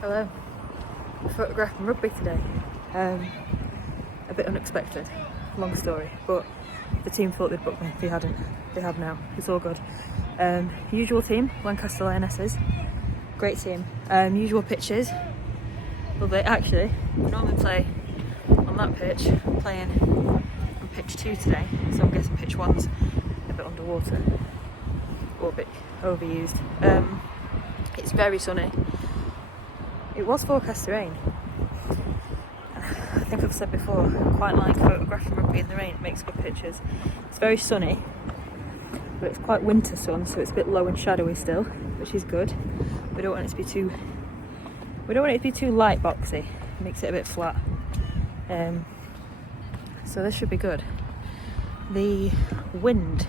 Hello. I'm photographing rugby today. A bit unexpected, long story, but the team thought they'd booked me. They hadn't. They have now. It's all good. Usual team, Lancaster Lionesses. Great team. Usual pitches. Well, they actually normally play on that pitch. I'm playing on pitch 2 today, so I'm guessing pitch 1's a bit underwater or a bit overused. It's very sunny. It was forecast to rain. I think I've said before, I quite like photographing rugby in the rain. It makes good pictures. It's very sunny, but it's quite winter sun, so it's a bit low and shadowy still, which is good. We don't want it to be too. We don't want it to be too light boxy. It makes it a bit flat. So this should be good. The wind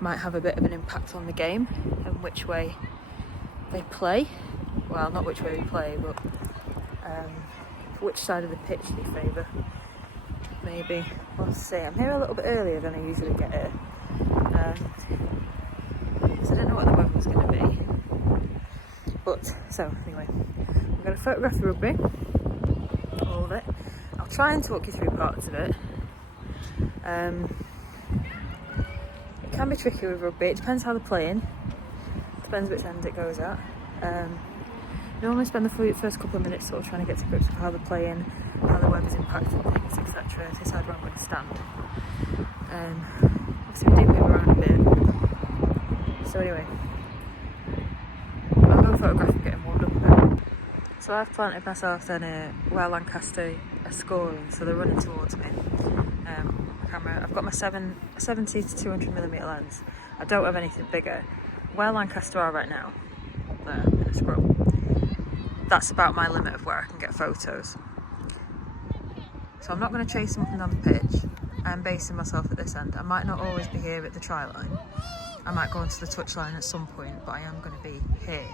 might have a bit of an impact on the game and which way they play. Well, not which way they play, but which side of the pitch they favour. Maybe. We'll see. I'm here a little bit earlier than I usually get here. So I didn't know what the weather was going to be. But, so, anyway. I'm going to photograph the rugby. All of it. I'll try and talk you through parts of it. It can be tricky with rugby. It depends how they're playing. Depends which end it goes at. Normally spend the first couple of minutes sort of trying to get to grips with how they're playing, how the weather's impacting things, etc. To decide where I'm going to stand. Obviously we do move around a bit. So anyway, I'll go photograph and getting warmed up a bit. So I've planted myself then where Lancaster are scoring, so they're running towards me. Camera. I've got my 70 to 200mm lens. I don't have anything bigger. Where Lancaster are right now, there in a scroll, that's about my limit of where I can get photos. So I'm not going to chase them up and down the pitch. I'm basing myself at this end. I might not always be here at the try line. I might go onto the touch line at some point, but I am going to be here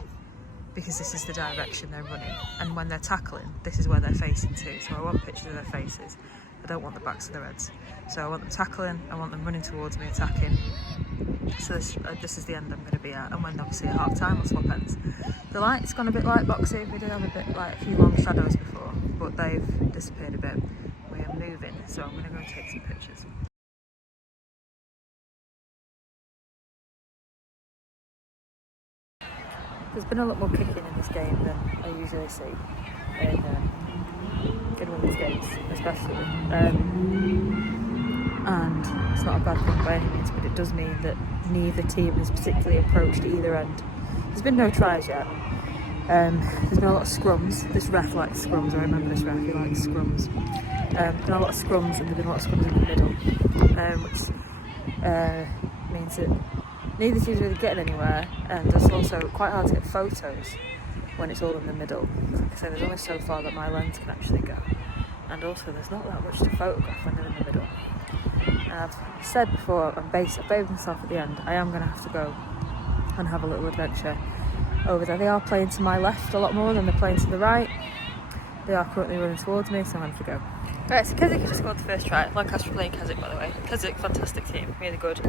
because this is the direction they're running. And when they're tackling, this is where they're facing to. So I want pictures of their faces. I don't want the backs of their heads. So I want them tackling, I want them running towards me, attacking. So this is the end I'm going to be at. And when obviously at half time, I'll swap ends. The light's gone a bit light boxy. We did have a bit like a few long shadows before, but they've disappeared a bit. We are moving, so I'm going to go and take some pictures. There's been a lot more kicking in this game than I usually see in women's games, especially. And it's not a bad thing by any means, but it does mean that neither team has particularly approached either end. There's been no tries yet. There's been a lot of scrums. This ref likes scrums. I remember this ref, he likes scrums. There's been a lot of scrums, and there's been a lot of scrums in the middle, which means that neither team's really getting anywhere, and it's also quite hard to get photos when it's all in the middle. Like I say, there's only so far that my lens can actually go, and also there's not that much to photograph when they're in the middle. And I've said before, I've bailed myself at the end, I am going to have to go and have a little adventure over there. They are playing to my left a lot more than they're playing to the right. They are currently running towards me, so I'm going to have to go. Right, so Keswick just scored the first try. Lancaster playing Keswick, by the way. Keswick, fantastic team, really good.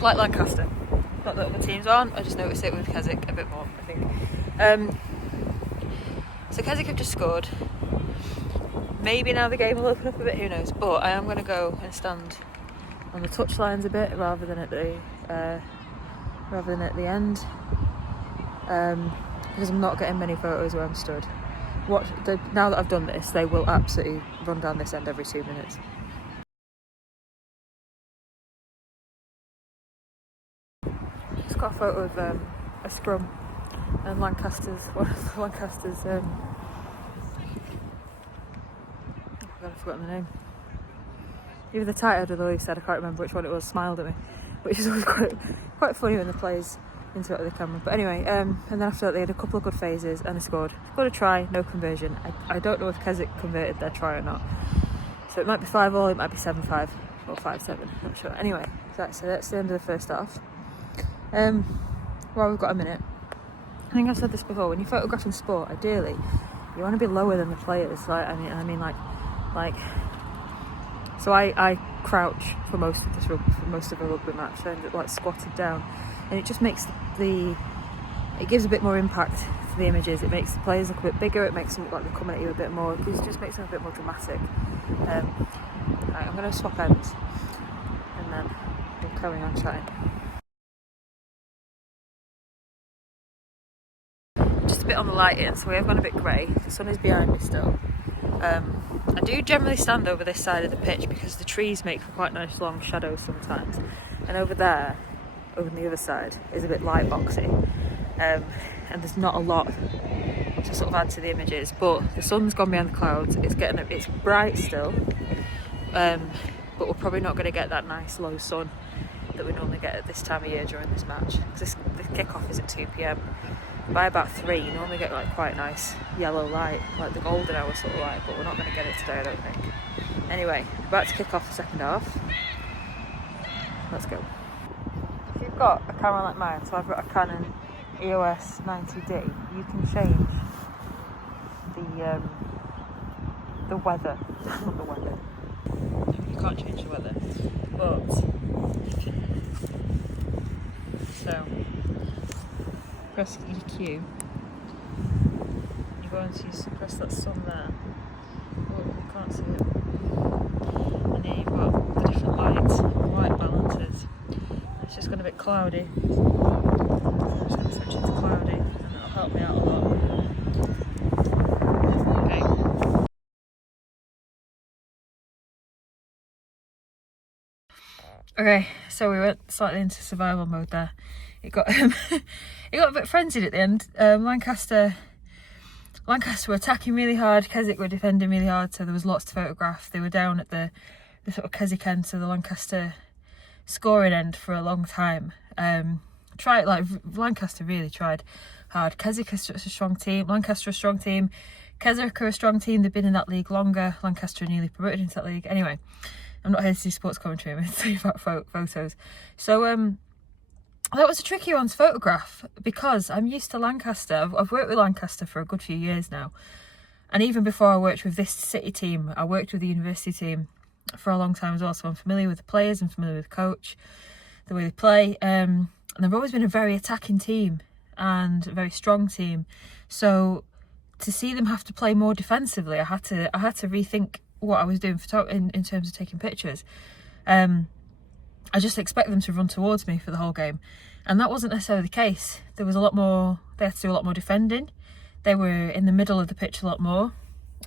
Like Lancaster. Not that other teams aren't, I just noticed it with Keswick a bit more, I think. So Keswick have just scored. Maybe now the game will open up a bit, who knows. But I am going to go and stand on the touch lines a bit rather than at the end. Because I'm not getting many photos where I'm stood. Now that I've done this, they will absolutely run down this end every 2 minutes. Just got a photo of a scrum and Lancaster's. I've forgotten the name. Either the tight head or the loose head, I can't remember which one it was, smiled at me, which is always quite funny when the players interact with the camera. But anyway, and then after that they had a couple of good phases and they scored. Got a try, no conversion. I don't know if Keswick converted their try or not. So it might be 5-all, it might be 7-5 or 5-7, not sure. Anyway, so that's the end of the first half. Well, we've got a minute. I think I've said this before, when you're photographing sport, ideally, you want to be lower than the players. Like, so I crouch for most of a rugby match, so I end up like squatted down, and it just makes the it gives a bit more impact to the images. It makes the players look a bit bigger, it makes them look like they're coming at you a bit more, because it just makes them a bit more dramatic. Right, I'm going to swap ends and then we'll carry on chatting. Just a bit on the lighting, so we have gone a bit grey. The sun is behind me still. I do generally stand over this side of the pitch because the trees make for quite nice long shadows sometimes, and over there, over on the other side, is a bit light boxy, and there's not a lot to sort of add to the images, but the sun's gone behind the clouds. It's bright still, but we're probably not going to get that nice low sun that we normally get at this time of year during this match, because the kick-off is at 2 p.m. By about 3 you normally get like quite nice yellow light, like the golden hour sort of light, but we're not going to get it today, I don't think. Anyway, we're about to kick off the second half. Let's go. If you've got a camera like mine, so I've got a Canon EOS 90D, you can change the weather. Not the weather. You can't change the weather, but so press EQ. You go into press that sun there. Oh, you can't see it. And here you've got the different lights, white balances. It's just gone a bit cloudy. I'm just going to switch it to cloudy, and that'll help me out a lot. Okay, so we went slightly into survival mode there. It got it got a bit frenzied at the end. Lancaster were attacking really hard. Keswick were defending really hard, so there was lots to photograph. They were down at the sort of Keswick end, so the Lancaster scoring end for a long time. Lancaster really tried hard. Keswick is such a strong team. Lancaster a strong team. Keswick are a strong team. They've been in that league longer. Lancaster are newly promoted into that league. Anyway, I'm not here to do sports commentary. I'm here to tell you about photos. So that was a tricky one to photograph because I'm used to Lancaster. I've worked with Lancaster for a good few years now, and even before I worked with this city team, I worked with the university team for a long time as well. So I'm familiar with the players, I'm familiar with the coach, the way they play, and they've always been a very attacking team and a very strong team. So to see them have to play more defensively, I had to rethink what I was doing in terms of taking pictures. I just expect them to run towards me for the whole game, and that wasn't necessarily the case. There was a lot more, they had to do a lot more defending. They were in the middle of the pitch a lot more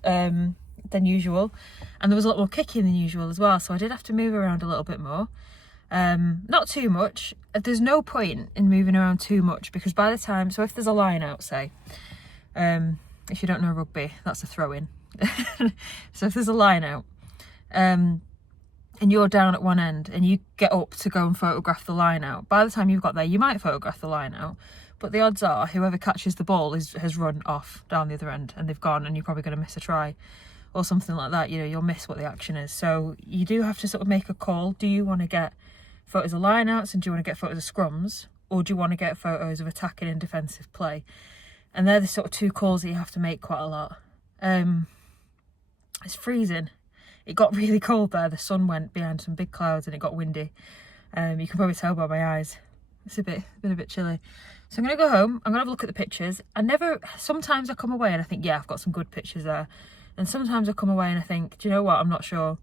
than usual, and there was a lot more kicking than usual as well, so I did have to move around a little bit more. Not too much. There's no point in moving around too much, because by the time, so if there's a line out, say, if you don't know rugby, that's a throw-in. So if there's a line out, and you're down at one end and you get up to go and photograph the line out, by the time you've got there, you might photograph the line out, but the odds are whoever catches the ball has run off down the other end and they've gone, and you're probably going to miss a try or something like that. You know, you'll miss what the action is. So you do have to sort of make a call. Do you want to get photos of line outs, and do you want to get photos of scrums, or do you want to get photos of attacking and defensive play? And they're the sort of two calls that you have to make quite a lot. It's freezing. It got really cold there. The sun went behind some big clouds and it got windy. You can probably tell by my eyes. It's been a bit chilly. So I'm going to go home. I'm going to have a look at the pictures. Sometimes I come away and I think, yeah, I've got some good pictures there. And sometimes I come away and I think, do you know what? I'm not sure.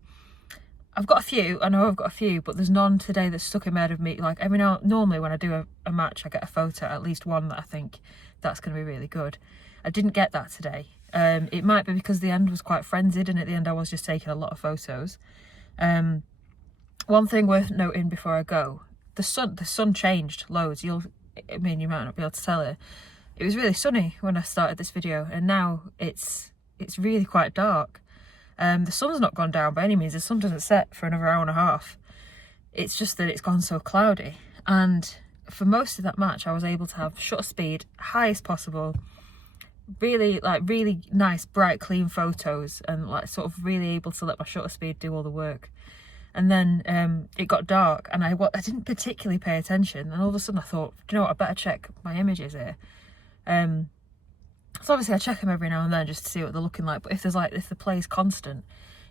I've got a few. I know I've got a few, but there's none today that's stuck in my head of me. Like normally when I do a match, I get a photo, at least one that I think that's going to be really good. I didn't get that today. It might be because the end was quite frenzied, and at the end I was just taking a lot of photos. One thing worth noting before I go, the sun changed loads. You might not be able to tell it. It was really sunny when I started this video, and now it's really quite dark. The sun's not gone down by any means. The sun doesn't set for another hour and a half. It's just that it's gone so cloudy, and for most of that match I was able to have shutter speed highest possible, really nice bright clean photos, and like sort of really able to let my shutter speed do all the work. And then it got dark and I didn't particularly pay attention, and all of a sudden I thought, do you know what, I better check my images here. So obviously I check them every now and then just to see what they're looking like, but if the play is constant,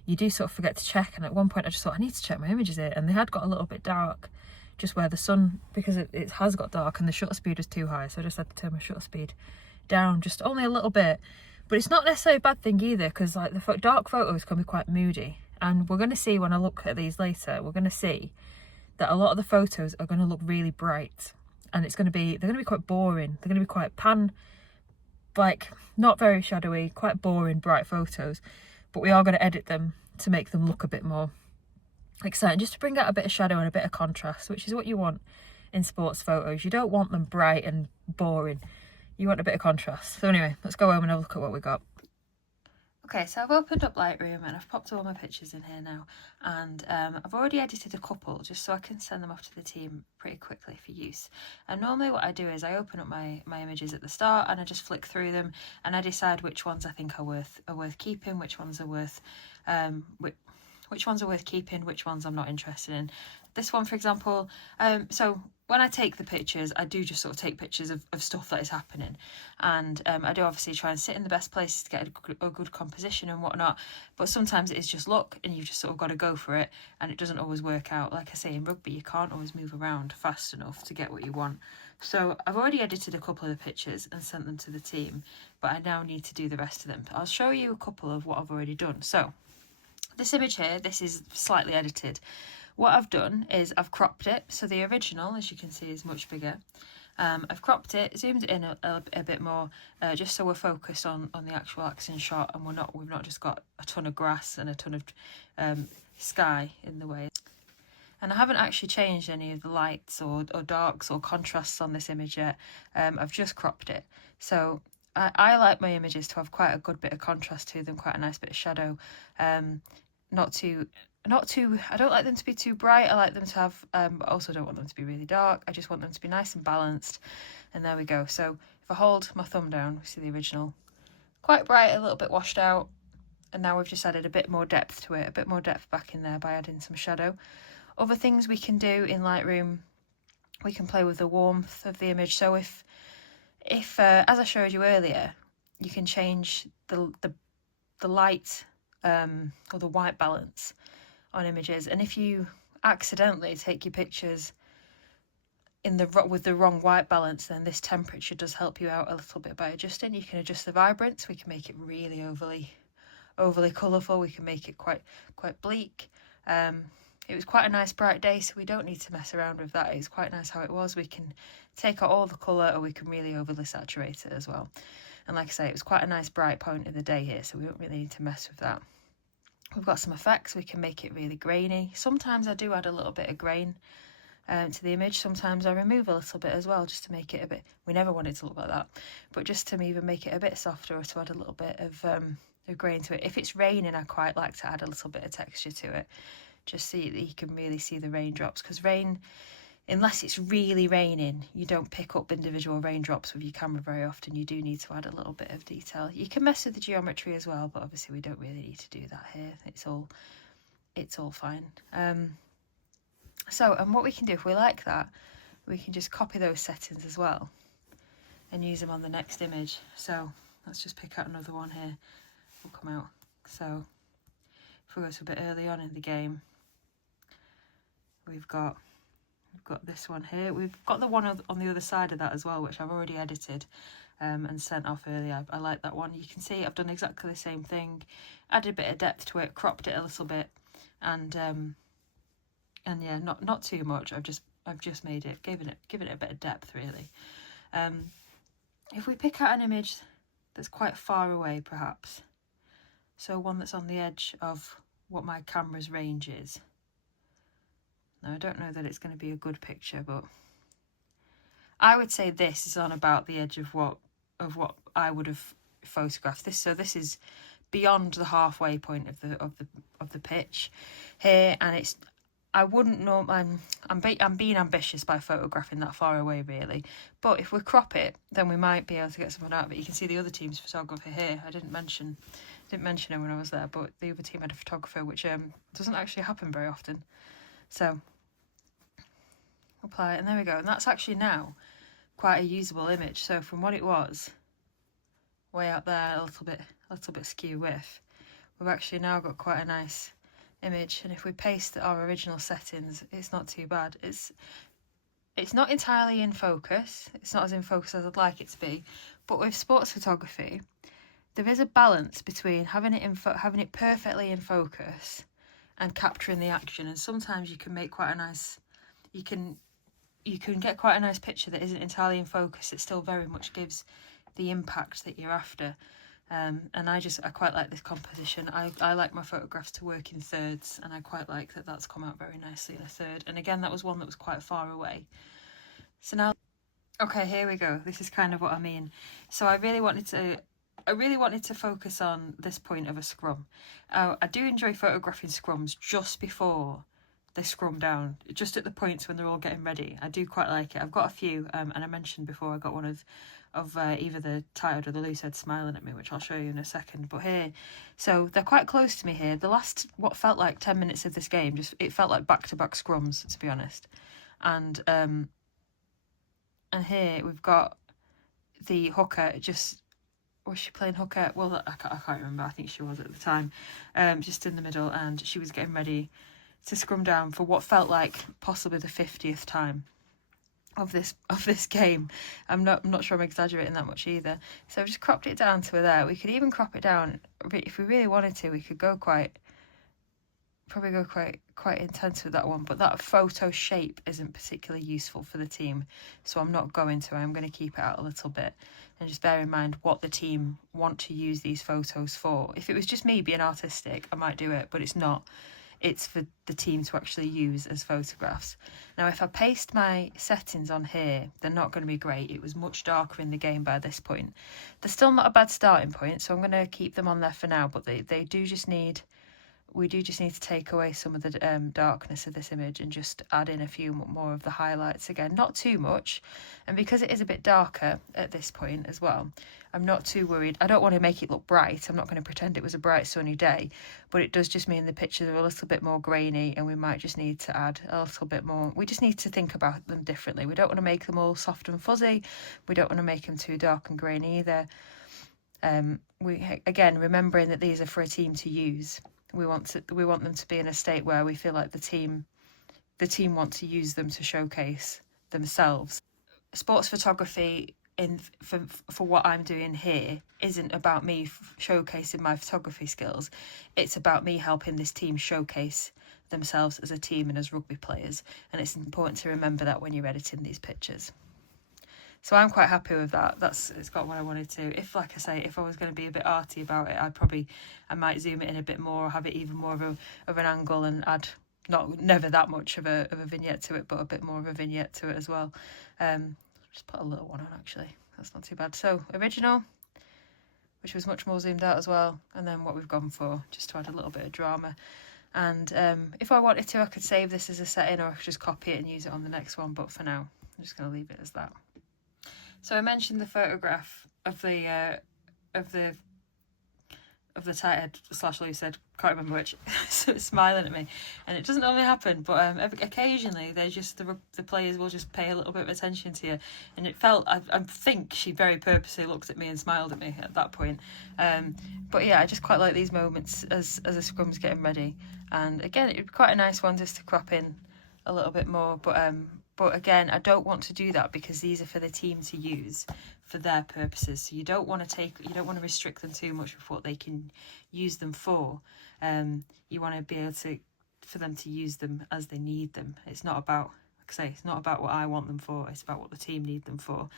you do sort of forget to check. And at one point I just thought, I need to check my images here, and they had got a little bit dark just where the sun, because it has got dark and the shutter speed was too high, so I just had to turn my shutter speed down just only a little bit. But it's not necessarily a bad thing either, because like the dark photos can be quite moody, and we're going to see when I look at these later, we're going to see that a lot of the photos are going to look really bright, and they're going to be quite boring. They're going to be quite like not very shadowy, quite boring bright photos, but we are going to edit them to make them look a bit more exciting, just to bring out a bit of shadow and a bit of contrast, which is what you want in sports photos. You don't want them bright and boring, you want a bit of contrast. So anyway, let's go home and have a look at what we got. Okay, so I've opened up Lightroom and I've popped all my pictures in here now, and I've already edited a couple just so I can send them off to the team pretty quickly for use. And normally what I do is I open up my images at the start and I just flick through them and I decide which ones I think are worth keeping, which ones are worth keeping, which ones I'm not interested in. This one, for example, so when I take the pictures, I do just sort of take pictures of stuff that is happening, and I do obviously try and sit in the best places to get a good composition and whatnot, but sometimes it is just luck and you've just sort of got to go for it, and it doesn't always work out. Like I say, in rugby you can't always move around fast enough to get what you want. So I've already edited a couple of the pictures and sent them to the team, but I now need to do the rest of them. I'll show you a couple of what I've already done. So this image here, this is slightly edited. What I've done is I've cropped it, so the original, as you can see, is much bigger. I've cropped it, zoomed it in a bit more, just so we're focused on the actual action shot, and we've not just got a ton of grass and a ton of sky in the way. And I haven't actually changed any of the lights or darks or contrasts on this image yet. I've just cropped it. So I like my images to have quite a good bit of contrast to them, quite a nice bit of shadow. I don't like them to be too bright. I like them to have, but also don't want them to be really dark. I just want them to be nice and balanced. And there we go. So if I hold my thumb down, we see the original, quite bright, a little bit washed out. And now we've just added a bit more depth to it, a bit more depth back in there by adding some shadow. Other things we can do in Lightroom, we can play with the warmth of the image. So if as I showed you earlier, you can change the light or the white balance on images, and if you accidentally take your pictures with the wrong white balance, then this temperature does help you out a little bit by adjusting. You can adjust the vibrance. We can make it really overly colourful. We can make it quite bleak. It was quite a nice bright day, so we don't need to mess around with that. It's quite nice how it was. We can take out all the colour, or we can really overly saturate it as well. And like I say, it was quite a nice bright point of the day here, so we don't really need to mess with that. We've got some effects. We can make it really grainy. Sometimes I do add a little bit of grain to the image. Sometimes I remove a little bit as well, just to make it a bit, we never want it to look like that, but just to even make it a bit softer, or to add a little bit of grain to it. If it's raining, I quite like to add a little bit of texture to it, just so that you can really see the raindrops, because rain, unless it's really raining, you don't pick up individual raindrops with your camera very often. You do need to add a little bit of detail. You can mess with the geometry as well, but obviously we don't really need to do that here. It's all fine. And what we can do, if we like that, we can just copy those settings as well and use them on the next image. So let's just pick out another one here. Will come out. So if we go to a bit early on in the game, we've got this one here. We've got the one on the other side of that as well, which I've already edited and sent off earlier. I like that one. You can see I've done exactly the same thing, added a bit of depth to it, cropped it a little bit, and yeah, not too much. I've just made it, given it a bit of depth really. If we pick out an image that's quite far away, perhaps, so one that's on the edge of what my camera's range is. Now, I don't know that it's going to be a good picture, but I would say this is on about the edge of what I would have photographed. This is beyond the halfway point of the pitch here, and it's, I wouldn't know, I'm being ambitious by photographing that far away really, but if we crop it, then we might be able to get something out of it. You can see the other team's photographer here. I didn't mention him when I was there, but the other team had a photographer, which doesn't actually happen very often. So apply it, and there we go. And that's actually now quite a usable image. So from what it was way out there, a little bit skew with, we've actually now got quite a nice image, and if we paste our original settings, it's not too bad. It's not entirely in focus. It's not as in focus as I'd like it to be, but with sports photography, there is a balance between having it perfectly in focus and capturing the action. And sometimes you can make quite a nice, you can get quite a nice picture that isn't entirely in focus. It still very much gives the impact that you're after. And I quite like this composition. I like my photographs to work in thirds, and I quite like that that's come out very nicely in a third. And again, that was one that was quite far away. So now, okay, here we go. This is kind of what I mean. So I really wanted to focus on this point of a scrum. I do enjoy photographing scrums just before they scrum down, just at the points when they're all getting ready. I do quite like it. I've got a few, and I mentioned before I got one of either the tired or the loose head smiling at me, which I'll show you in a second. But here, so they're quite close to me here. The last, what felt like 10 minutes of this game, it felt like back-to-back scrums, to be honest. And here we've got the hooker was she playing hooker? Well, I can't remember. I think she was at the time, just in the middle, and she was getting ready to scrum down for what felt like possibly the 50th time of this game. I'm not sure I'm exaggerating that much either. So I've just cropped it down to there. We could even crop it down if we really wanted to. We could go quite intense with that one, but that photo shape isn't particularly useful for the team, so I'm not going to. I'm going to keep it out a little bit and just bear in mind what the team want to use these photos for. If it was just me being artistic, I might do it, but it's not. It's for the team to actually use as photographs. Now, if I paste my settings on here, they're not going to be great. It was much darker in the game by this point. They're still not a bad starting point, so I'm going to keep them on there for now, but they do just need... We do just need to take away some of the darkness of this image and just add in a few more of the highlights again. Not too much. And because it is a bit darker at this point as well, I'm not too worried. I don't want to make it look bright. I'm not going to pretend it was a bright sunny day. But it does just mean the pictures are a little bit more grainy, and we might just need to add a little bit more. We just need to think about them differently. We don't want to make them all soft and fuzzy. We don't want to make them too dark and grainy either. Again, remembering that these are for a team to use. We want them to be in a state where we feel like the team want to use them to showcase themselves. Sports photography for what I'm doing here isn't about me showcasing my photography skills. It's about me helping this team showcase themselves as a team and as rugby players. And it's important to remember that when you're editing these pictures. So I'm quite happy with that. It's got what I wanted to. If, like I say, if I was going to be a bit arty about it, I might zoom it in a bit more, have it even more of an angle, and add never that much of a vignette to it, but a bit more of a vignette to it as well. Just put a little one on, actually. That's not too bad. So original, which was much more zoomed out as well, and then what we've gone for, just to add a little bit of drama. And if I wanted to, I could save this as a setting, or I could just copy it and use it on the next one. But for now, I'm just going to leave it as that. So I mentioned the photograph of the tighthead / loose head, can't remember which, smiling at me, and it doesn't normally happen, but occasionally the players will just pay a little bit of attention to you, and it felt, I think she very purposely looked at me and smiled at me at that point. But yeah, I just quite like these moments as a scrum's getting ready, and again, it'd be quite a nice one just to crop in a little bit more, but again, I don't want to do that because these are for the team to use for their purposes. So you don't want to restrict them too much with what they can use them for. You want to be able for them to use them as they need them. It's not about, like I say, it's not about what I want them for. It's about what the team need them for.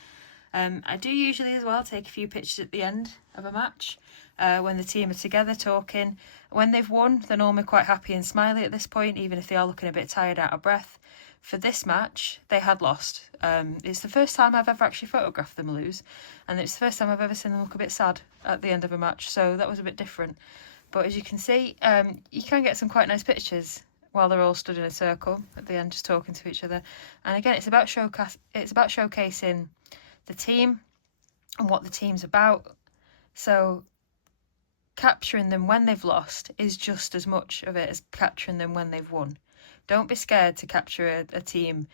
I do usually as well take a few pictures at the end of a match when the team are together talking. When they've won, they're normally quite happy and smiley at this point, even if they are looking a bit tired, out of breath. For this match, they had lost. It's the first time I've ever actually photographed them lose, and it's the first time I've ever seen them look a bit sad at the end of a match, so that was a bit different. But as you can see, you can get some quite nice pictures while they're all stood in a circle at the end, just talking to each other. And again, it's about showcasing the team and what the team's about. So capturing them when they've lost is just as much of it as capturing them when they've won. Don't be scared to capture a team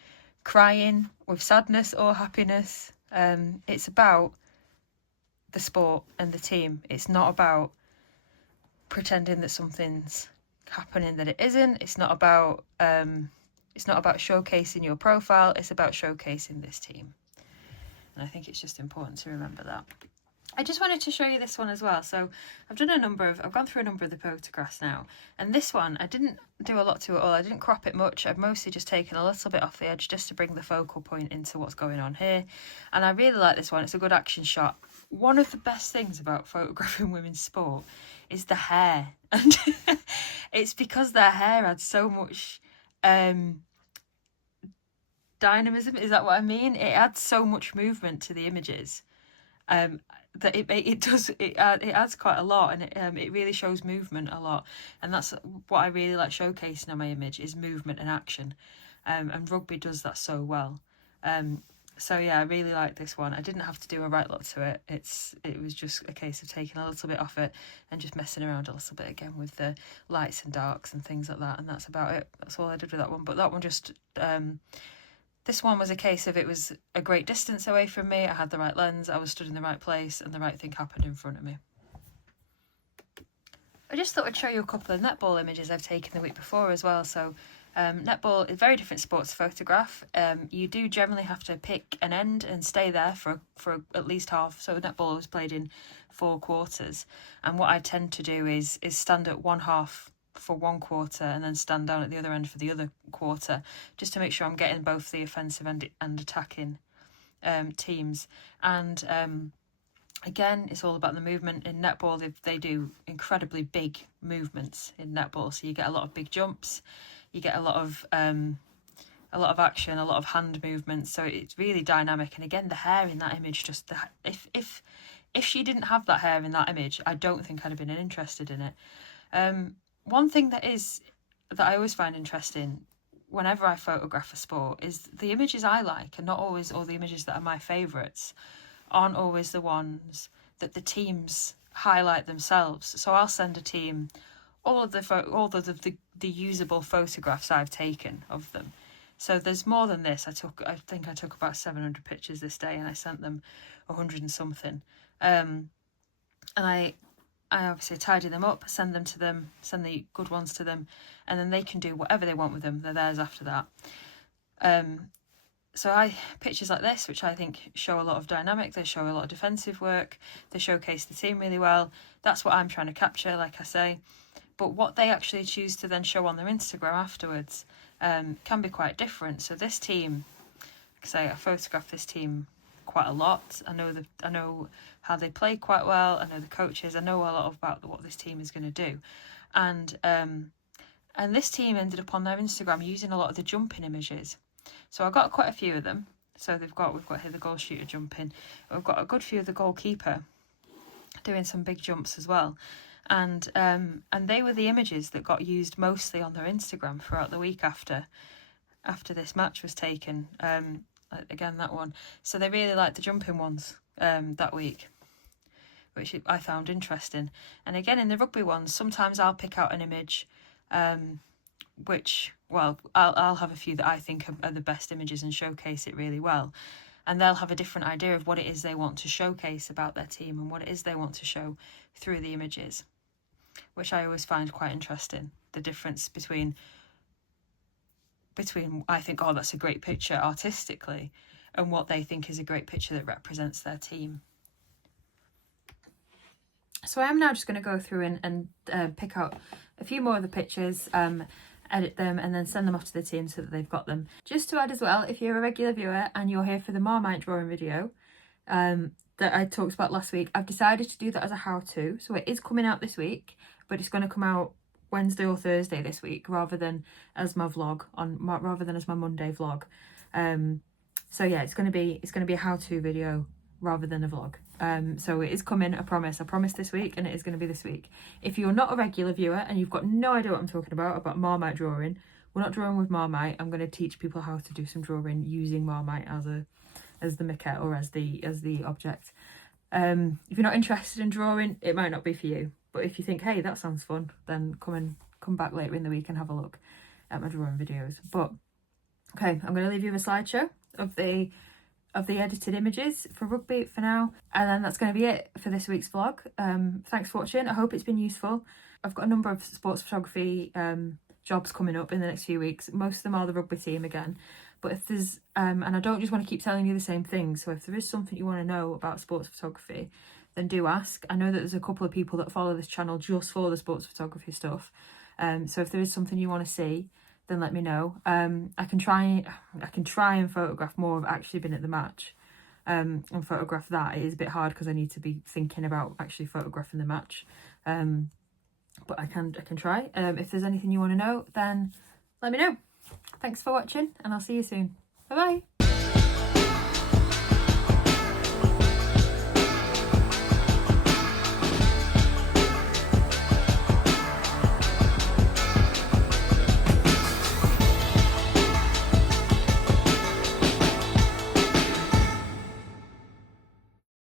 crying with sadness or happiness. It's about the sport and the team. It's not about pretending that something's happening that it isn't. It's not about showcasing your profile. It's about showcasing this team. And I think it's just important to remember that. I just wanted to show you this one as well. So I've gone through a number of the photographs now, and this one I didn't do a lot to at all. I didn't crop it much. I've mostly just taken a little bit off the edge just to bring the focal point into what's going on here. And I really like this one. It's a good action shot. One of the best things about photographing women's sport is the hair, and it's because their hair adds so much dynamism. Is that what I mean? It adds so much movement to the images. That it adds quite a lot, and it really shows movement a lot, and that's what I really like showcasing on my image, is movement and action, and rugby does that so well. So yeah, I really like this one. I didn't have to do a right lot to it. It was just a case of taking a little bit off it and just messing around a little bit again with the lights and darks and things like that, and that's about it. That's all I did with that one. But that one just this one was a case of, it was a great distance away from me. I had the right lens, I was stood in the right place, and the right thing happened in front of me. I just thought I'd show you a couple of netball images I've taken the week before as well. So netball is a very different sport to photograph. You do generally have to pick an end and stay there for at least half. So netball was played in 4 quarters. And what I tend to do is stand at one half for 1 quarter and then stand down at the other end for the other quarter, just to make sure I'm getting both the offensive and attacking teams. And again, it's all about the movement. In netball, they do incredibly big movements in netball, so you get a lot of big jumps, you get a lot of action, a lot of hand movements, so it's really dynamic. And again, the hair in that image, just if she didn't have that hair in that image, I don't think I'd have been interested in it. One thing that I always find interesting whenever I photograph a sport is the images I like, and not always all the images that are my favourites aren't always the ones that the teams highlight themselves. So I'll send a team all of the usable photographs I've taken of them. So there's more than this. I think I took about 700 pictures this day, and I sent them 100 and something. And I obviously tidy them up, send them to them, send the good ones to them, and then they can do whatever they want with them. They're theirs after that. So pictures like this, which I think show a lot of dynamic, they show a lot of defensive work, they showcase the team really well. That's what I'm trying to capture, like I say. But what they actually choose to then show on their Instagram afterwards can be quite different. So this team, like I say, I photographed this team quite a lot. I know how they play quite well. I know the coaches. I know a lot about what this team is going to do, and this team ended up on their Instagram using a lot of the jumping images. So I got quite a few of them. So we've got here the goal shooter jumping. We've got a good few of the goalkeeper doing some big jumps as well, and they were the images that got used mostly on their Instagram throughout the week after this match was taken. Again, that one. So they really liked the jumping ones that week, which I found interesting. And again, in the rugby ones, sometimes I'll pick out an image, which, well, I'll have a few that I think are the best images and showcase it really well. And they'll have a different idea of what it is they want to showcase about their team and what it is they want to show through the images, which I always find quite interesting. The difference between I think, oh, that's a great picture artistically, and what they think is a great picture that represents their team. So I am now just going to go through and pick out a few more of the pictures, edit them, and then send them off to the team so that they've got them. Just to add as well, if you're a regular viewer and you're here for the Marmite drawing video that I talked about last week, I've decided to do that as a how-to. So it is coming out this week, but it's going to come out Wednesday or Thursday this week, rather than as my vlog rather than as my Monday vlog. So yeah, it's going to be a how-to video rather than a vlog. So it is coming, I promise this week, and it is going to be this week. If you're not a regular viewer and you've got no idea what I'm talking about Marmite drawing, we're not drawing with Marmite. I'm going to teach people how to do some drawing using Marmite as the maquette or as the object. If you're not interested in drawing, it might not be for you. But if you think, hey, that sounds fun, then come back later in the week and have a look at my drawing videos. But okay, I'm going to leave you with a slideshow of the of the edited images for rugby for now, and then that's going to be it for this week's vlog. Thanks for watching. I hope it's been useful. I've got a number of sports photography jobs coming up in the next few weeks. Most of them are the rugby team again, but if there's and I don't just want to keep telling you the same thing, so if there is something you want to know about sports photography, then do ask. I know that there's a couple of people that follow this channel just for the sports photography stuff, so if there is something you want to see, then let me know. I can try and photograph more of actually been at the match, and photograph that. It is a bit hard because I need to be thinking about actually photographing the match, but I can try. If there's anything you want to know, then let me know. Thanks for watching, and I'll see you soon. Bye bye.